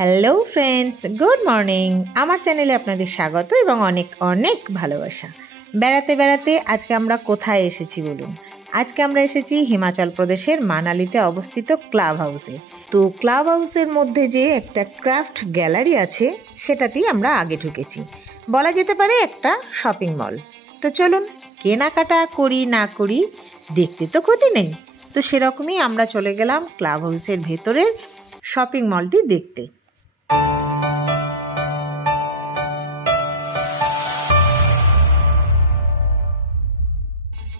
Hello friends, good morning. আমার চ্যানেলে আপনাদের স্বাগত এবং অনেক অনেক ভালোবাসা। বেড়াতে বেড়াতে আজকে আমরা কোথায় এসেছি বলুন? আজকে আমরা এসেছি হিমাচল প্রদেশের মানালিতে অবস্থিত ক্লাব হাউসে। তো ক্লাব হাউসের মধ্যে যে একটা ক্রাফট গ্যালারি আছে সেটাতেই আমরা আগে ঢুকেছি। বলা যেতে পারে একটা শপিং মল। তো চলুন, কেনাকাটা করি না করি দেখতে তো ক্ষতি নেই। তো সেরকমই আমরা চলে গেলাম ক্লাব হাউসের ভেতরের শপিং মলটি দেখতে।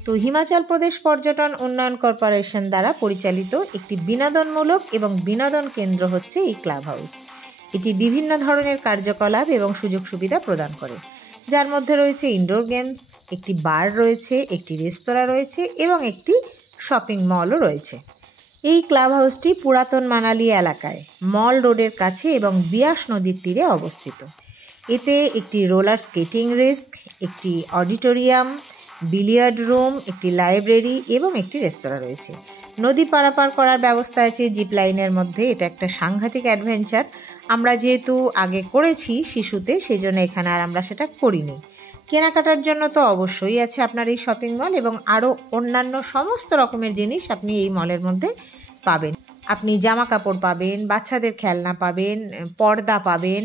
তো হিমাচল প্রদেশ পর্যটন উন্নয়ন কর্পোরেশন দ্বারা পরিচালিত একটি বিনোদনমূলক এবং বিনোদন কেন্দ্র হচ্ছে এই ক্লাব হাউস। এটি বিভিন্ন ধরনের কার্যকলাপ এবং সুযোগ সুবিধা প্রদান করে, যার মধ্যে রয়েছে ইনডোর গেমস, একটি বার রয়েছে, একটি রেস্তোরাঁ রয়েছে এবং একটি শপিং মলও রয়েছে। এই ক্লাব হাউসটি পুরাতন মানালি এলাকায় মল রোডের কাছে এবং বিয়াস নদীর তীরে অবস্থিত। এতে একটি রোলার স্কেটিং রিস্ক, একটি অডিটোরিয়াম, বিলিয়ার্ড রুম, একটি লাইব্রেরি এবং একটি রেস্তোরাঁ রয়েছে। নদী পারাপার করার ব্যবস্থা আছে জিপ লাইনের মধ্যে। এটা একটা সাংঘাতিক অ্যাডভেঞ্চার। আমরা যেহেতু আগে করেছি শিশুতে, সেই জন্য এখানে আর আমরা সেটা করিনি। কেনাকাটার জন্য তো অবশ্যই আছে আপনার এই শপিং মল, এবং আরও অন্যান্য সমস্ত রকমের জিনিস আপনি এই মলের মধ্যে পাবেন। আপনি জামা কাপড় পাবেন, বাচ্চাদের খেলনা পাবেন, পর্দা পাবেন,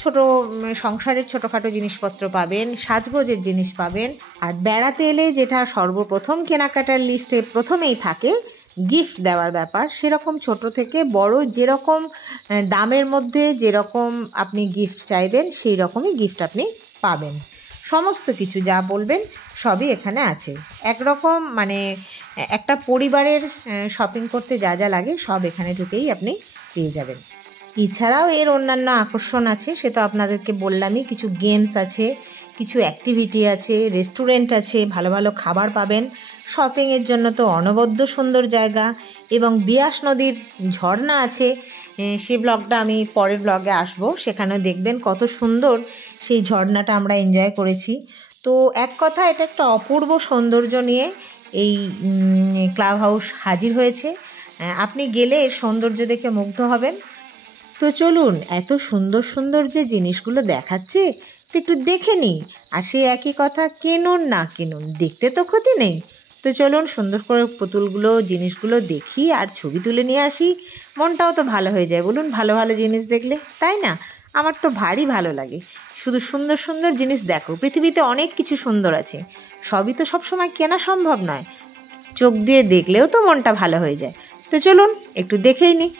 ছোট সংসারের ছোটোখাটো জিনিসপত্র পাবেন, সাজগোজের জিনিস পাবেন। আর বেড়াতে এলে যেটা সর্বপ্রথম কেনাকাটার লিস্টে প্রথমেই থাকে গিফট দেওয়ার ব্যাপার। সেরকম ছোট থেকে বড় যেরকম দামের মধ্যে যেরকম আপনি গিফট চাইবেন সেই রকমই গিফট আপনি পাবেন। সমস্ত কিছু যা বলবেন সবই এখানে আছে। একরকম মানে একটা পরিবারের শপিং করতে যা যা লাগে সব এখানে ঢুকেই আপনি পেয়ে যাবেন। এছাড়াও এর অন্যান্য আকর্ষণ আছে, সে তো আপনাদেরকে বললামই। কিছু গেমস আছে, কিছু অ্যাক্টিভিটি আছে, রেস্টুরেন্ট আছে, ভালো ভালো খাবার পাবেন। শপিংয়ের জন্য তো অনবদ্য সুন্দর জায়গা, এবং বিয়াস নদীর ঝর্ণা আছে। সেই ব্লগটা আমি পরের ব্লগে আসব, সেখানে দেখবেন কত সুন্দর সেই ঝর্ণাটা আমরা এনজয় করেছি। তো এক কথা, এটা একটা অপূর্ব সৌন্দর্য নিয়ে এই ক্লাব হাউস হাজির হয়েছে। আপনি গেলে এর সৌন্দর্য দেখে মুগ্ধ হবেন। তো চলুন, এত সুন্দর সুন্দর যে জিনিসগুলো দেখাচ্ছে তো একটু দেখে নিই। আর সেই একই কথা, কিনুন না কিনুন দেখতে তো ক্ষতি নেই। তো চলুন, সুন্দর করে পুতুলগুলো জিনিসগুলো দেখি আর ছবি তুলে নিয়ে আসি। মনটাও তো ভালো হয়ে যায় বলুন, ভালো ভালো জিনিস দেখলে, তাই না? আমার তো ভারী ভালো লাগে। শুধু সুন্দর সুন্দর জিনিস দেখো, পৃথিবীতে অনেক কিছু সুন্দর আছে। সবই তো সবসময় কেনা সম্ভব নয়, চোখ দিয়ে দেখলেও তো মনটা ভালো হয়ে যায়। তো চলুন একটু দেখেই নিই।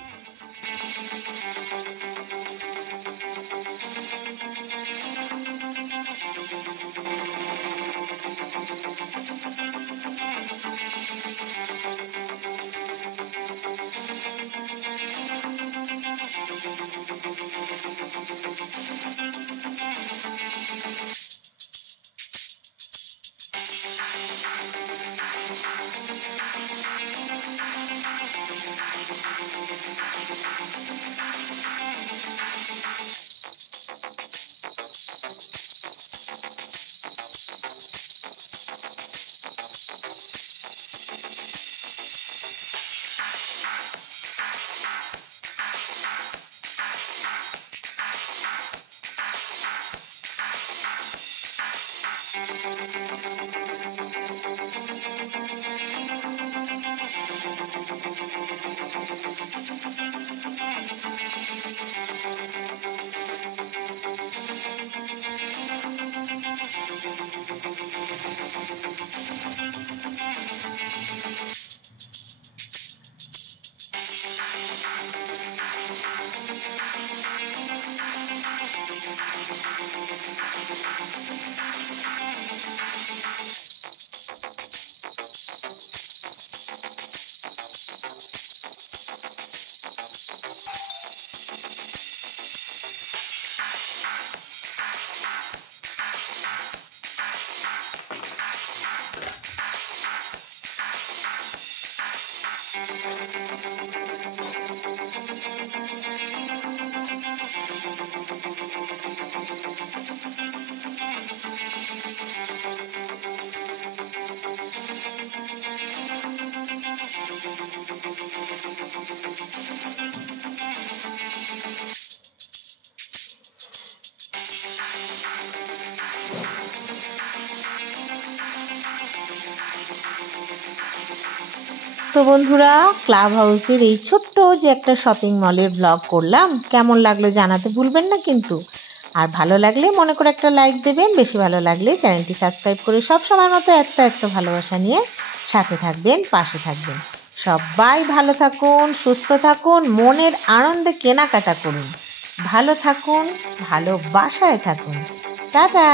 তো বন্ধুরা, ক্লাব হাউসের এই ছোট্ট যে একটা শপিং মলের ব্লগ করলাম, কেমন লাগলো জানাতে ভুলবেন না কিন্তু। আর ভালো লাগলে মনে করে একটা লাইক দেবেন, বেশি ভালো লাগলে চ্যানেলটি সাবস্ক্রাইব করে সব সময় মতো এত ভালোবাসা নিয়ে সাথে থাকবেন, পাশে থাকবেন। সবাই ভালো থাকুন, সুস্থ থাকুন, মনের আনন্দে কেনাকাটা করুন, ভালো থাকুন, ভালোবাসায় থাকুন। টাটা।